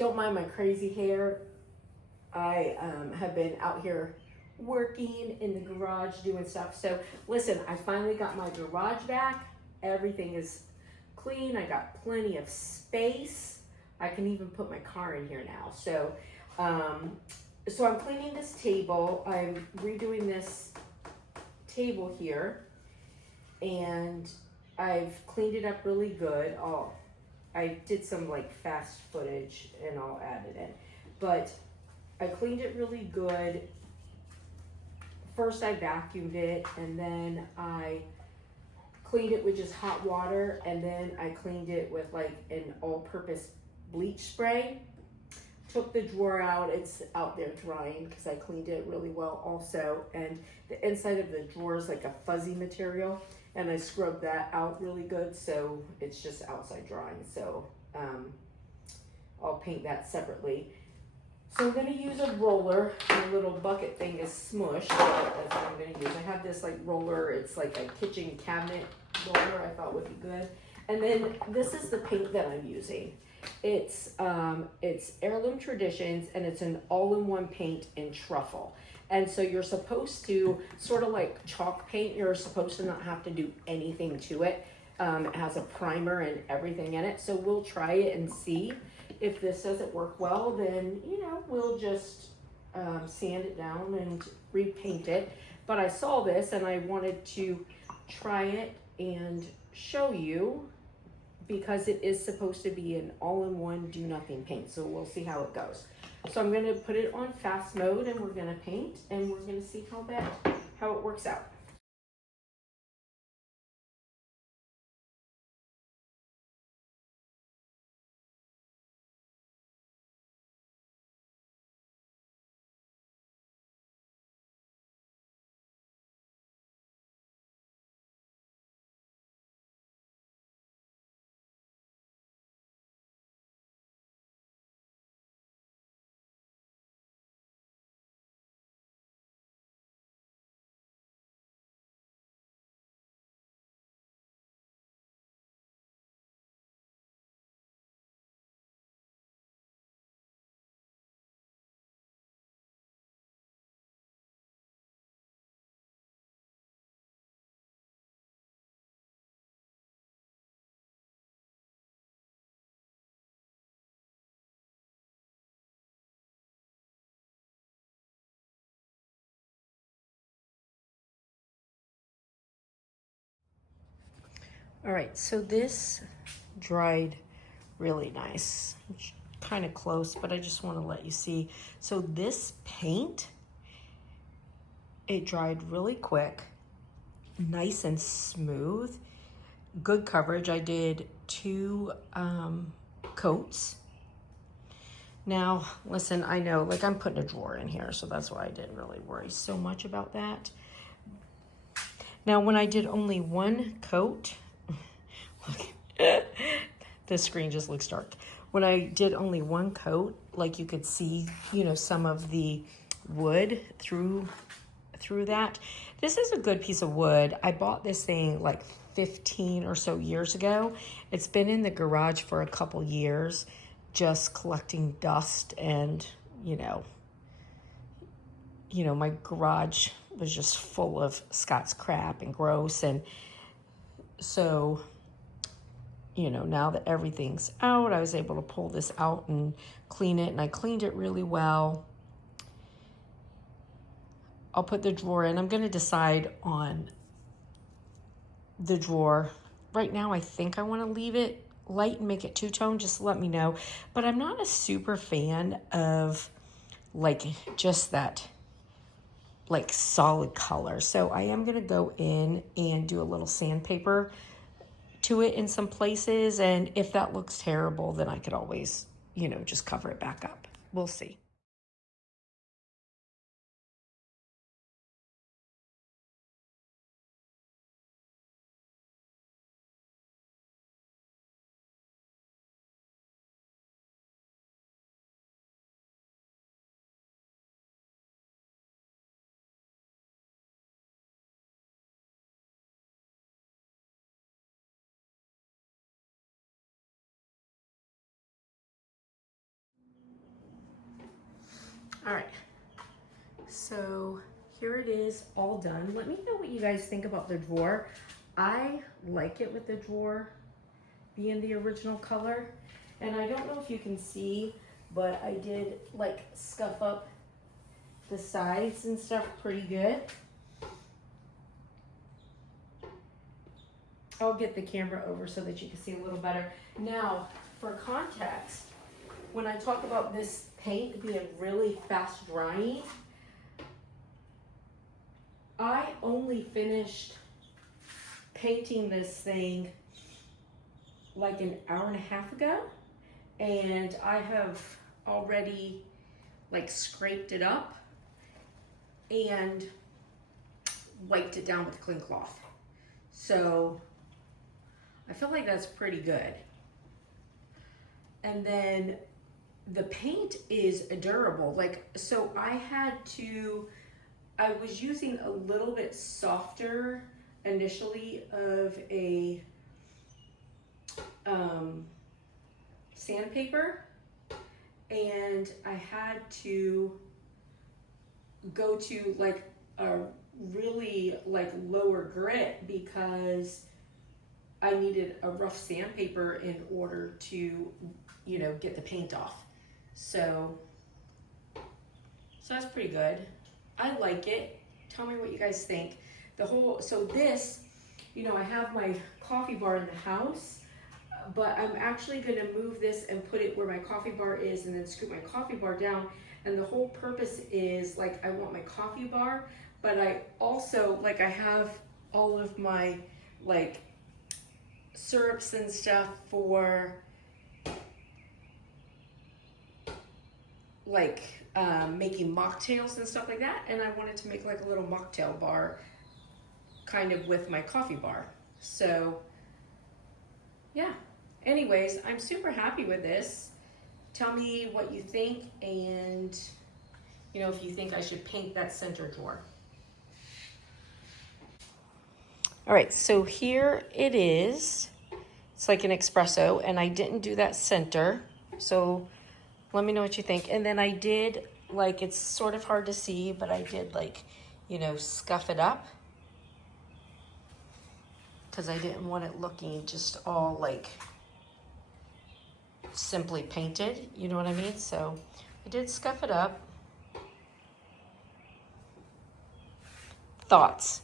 don't mind my crazy hair. I have been out here working in the garage doing stuff. So listen, I finally got my garage back. Everything is clean. I got plenty of space. I can even put my car in here now. So so I'm cleaning this table. I'm redoing this table here, and I've cleaned it up really good. I did some like fast footage and I'll add it in, but I cleaned it really good. First I vacuumed it, and then I cleaned it with just hot water, and then I cleaned it with like an all-purpose bleach spray. Took the drawer out. It's out there drying because I cleaned it really well also, and the inside of the drawer is like a fuzzy material, and I scrubbed that out really good, so it's just outside drying. So I'll paint that separately. So I'm gonna use a roller. My little bucket thing is smushed, so that's what I'm gonna use. I have this like roller, it's like a kitchen cabinet roller I thought would be good. And then this is the paint that I'm using. It's Heirloom Traditions, and it's an all-in-one paint in truffle. And so you're supposed to, sort of like chalk paint, you're supposed to not have to do anything to it. It has a primer and everything in it. So we'll try it and see. If this doesn't work well, then, you know, we'll just sand it down and repaint it. But I saw this and I wanted to try it and show you, because it is supposed to be an all-in-one do-nothing paint. So we'll see how it goes. So I'm gonna put it on fast mode, and we're gonna paint, and we're gonna see how it works out. All right, so this dried really nice. Kind of close, but I just want to let you see. So this paint, it dried really quick, nice and smooth, good coverage. I did 2 coats. Now, listen, I know, like, I'm putting a drawer in here, so that's why I didn't really worry so much about that. Now, when I did only 1 coat, look, the screen just looks dark. When I did only 1 coat, like, you could see, you know, some of the wood through that. This is a good piece of wood. I bought this thing like 15 or so years ago. It's been in the garage for a couple years, just collecting dust, and you know, my garage was just full of Scott's crap and gross. And so, now that everything's out, I was able to pull this out and clean it, and I cleaned it really well. I'll put the drawer in. I'm going to decide on the drawer. Right now, I think I want to leave it light and make it two-tone. Just let me know. But I'm not a super fan of like just that like solid color. So I am going to go in and do a little sandpaper to it in some places. And if that looks terrible, then I could always, just cover it back up. We'll see. All right, so here it is all done. Let me know what you guys think about the drawer. I like it with the drawer being the original color. And I don't know if you can see, but I did like scuff up the sides and stuff pretty good. I'll get the camera over so that you can see a little better. Now, for context, when I talk about this paint being really fast drying, I only finished painting this thing like an hour and a half ago, and I have already like scraped it up and wiped it down with a clean cloth. So I feel like that's pretty good. And then the paint is durable. Like, so I was using a little bit softer initially of a sandpaper, and I had to go to like a really like lower grit because I needed a rough sandpaper in order to, you know, get the paint off. So that's pretty good. I like it. Tell me what you guys think. So this, you know, I have my coffee bar in the house, but I'm actually gonna move this and put it where my coffee bar is and then scoot my coffee bar down. And the whole purpose is like, I want my coffee bar, but I also, like, I have all of my like syrups and stuff for like making mocktails and stuff like that, and I wanted to make like a little mocktail bar kind of with my coffee bar. So yeah, anyways, I'm super happy with this. Tell me what you think, and you know, if you think I should paint that center drawer. All right, so here it is. It's like an espresso, and I didn't do that center, so let me know what you think. And then I did, like, it's sort of hard to see, but I did, like, you know, scuff it up because I didn't want it looking just all, like, simply painted, you know what I mean? So I did scuff it up. Thoughts?